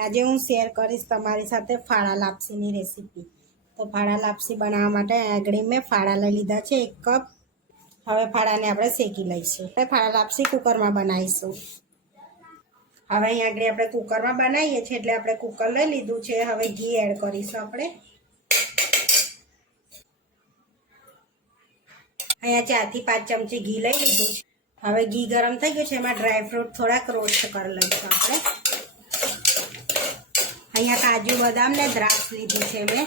આજે હું શેર કરીશ તમારી સાથે ફાળા લાપસીની રેસીપી તો ફાળા લાપસી બનાવવા માટે આગળ મેં ફાળા લઈ લીધા છે, એક કપ. હવે ફાળાને આપણે શેકી લઈશું. હવે ફાળા લાપસી કુકરમાં બનાવીશું. હવે અહીં આગળ આપણે કુકરમાં બનાવીએ છીએ, એટલે આપણે કુકર લઈ લીધું છે. હવે ઘી એડ કરીશું આપણે. અહીંયા ચારથી પાંચ ચમચી ઘી લઈ લીધું છે. હવે ઘી ગરમ થઈ ગયું છે, એમાં ડ્રાયફ્રૂટ થોડાક રોસ્ટ કરી લઈશું આપણે. અહીંયા કાજુ બદામ ને દ્રાક્ષ લીધી છે મેં.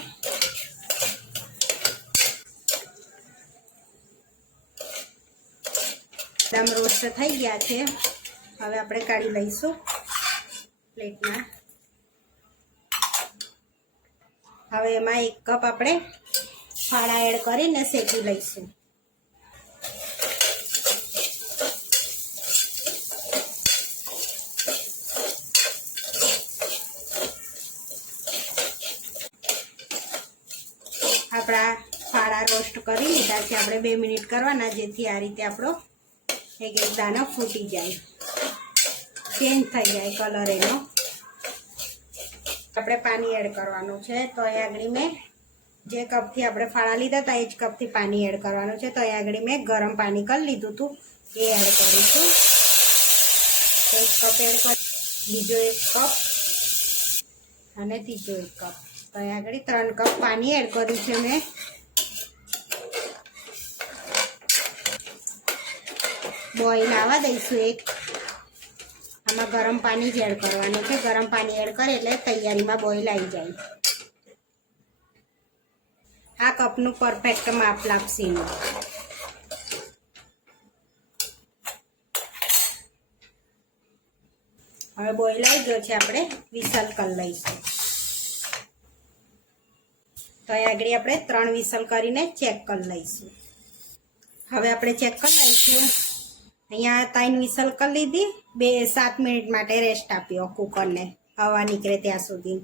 બદામ રોસ્ટ થઈ ગયા છે. હવે આપણે કાઢી લઈશું પ્લેટમાં. હવે એમાં એક કપ આપણે ફાળા એડ કરીને શેકી લઈશું. આપણા ફાળા રોસ્ટ કરી લીધા છે. આપણે બે મિનિટ કરવાના, જેથી આ રીતે આપણો એક એક દાણો ફૂટી જાય. ચેન્જ થઈ જાય કલર એનો. આપણે પાણી એડ કરવાનું છે. તો અહીં આગળ મેં જે કપથી આપણે ફાળા લીધા હતા, એ જ કપથી પાણી એડ કરવાનું છે. તો અહીં આગળ મેં ગરમ પાણી કરી લીધું હતું. એ એડ કરીશું એક કપ એડ કરી, બીજો એક કપ અને ત્રીજો એક કપ. તો અહીં આગળ ત્રણ કપ પાણી એડ કર્યું છે મેં. બોઇલ આવવા દઈશું એક. આમાં ગરમ પાણી જ એડ કરવાનું છે. ગરમ પાણી એડ કરે એટલે તૈયારીમાં બોઇલ આવી જાય. આ કપનું પરફેક્ટ માપ લાપસીનું હવે બોઈલ આવી ગયો છે આપણે વિસલ કરી લઈશું. તો અહીં આગળ આપણે ત્રણ વિસલ કરીને ચેક કરી લઈશું. હવે આપણે ચેક કરી લઈશું. અહીંયા ત્રણ વિસલ કરી લીધી. બે સાત મિનિટ માટે રેસ્ટ આપ્યો કુકરને. હવા નીકળે ત્યાં સુધી.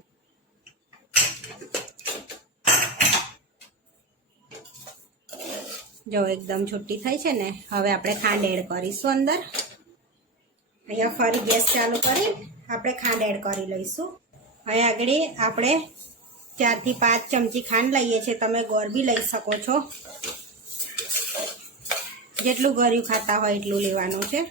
જો એકદમ છૂટી થઈ છે ને, હવે આપણે ખાંડ એડ કરીશું અંદર. અહીંયા ફરી ગેસ ચાલુ કરી, આપણે ખાંડ એડ કરી લઈશું. અહીં આગળ આપણે ચારથી પાંચ ચમચી ખાંડ લઈએ છીએ. તમે ગોળ બી લઈ શકો છો. જેટલું ગળ્યું ખાતા હોય એટલું લેવાનું છે.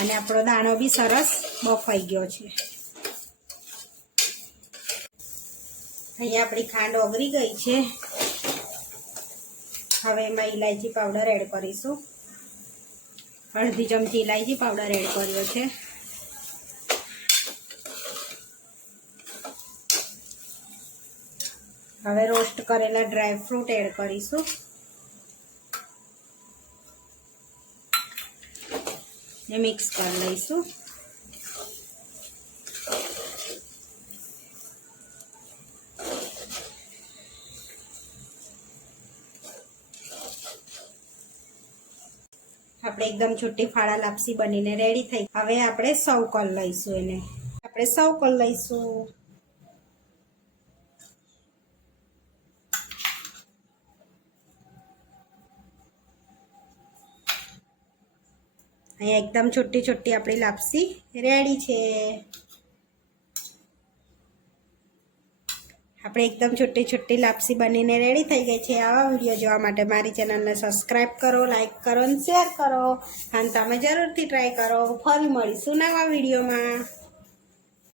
અને આપણો દાણો બી સરસ બફાઈ ગયો છે. અહીંયા આપણી ખાંડ ઓગળી ગઈ છે. હવે એમાં ઇલાયચી પાવડર એડ કરીશું. અડધી ચમચી ઇલાયચી પાવડર એડ કર્યો છે. હવે રોસ્ટ કરેલા ડ્રાય ફ્રૂટ એડ કરીશું. ને મિક્સ કરી લઈશું. આપણે એકદમ છૂટી ફાળા લાપસી બનીને રેડી થઈ. હવે આપણે સૌ કલ લઈશું એને. આપણે સૌ કલ લઈશું. અહીંયા એકદમ છોટી છોટી આપણી લાપસી રેડી છે. આપણે એકદમ છોટી છોટી લાપસી બનીને રેડી થઈ ગઈ છે. આવા વીડિયો જોવા માટે મારી ચેનલને સબસ્ક્રાઈબ કરો લાઈક કરો અને શેર કરો. અને તમે જરૂરથી ટ્રાય કરો. ફરી મળીશું નવા વિડીયોમાં.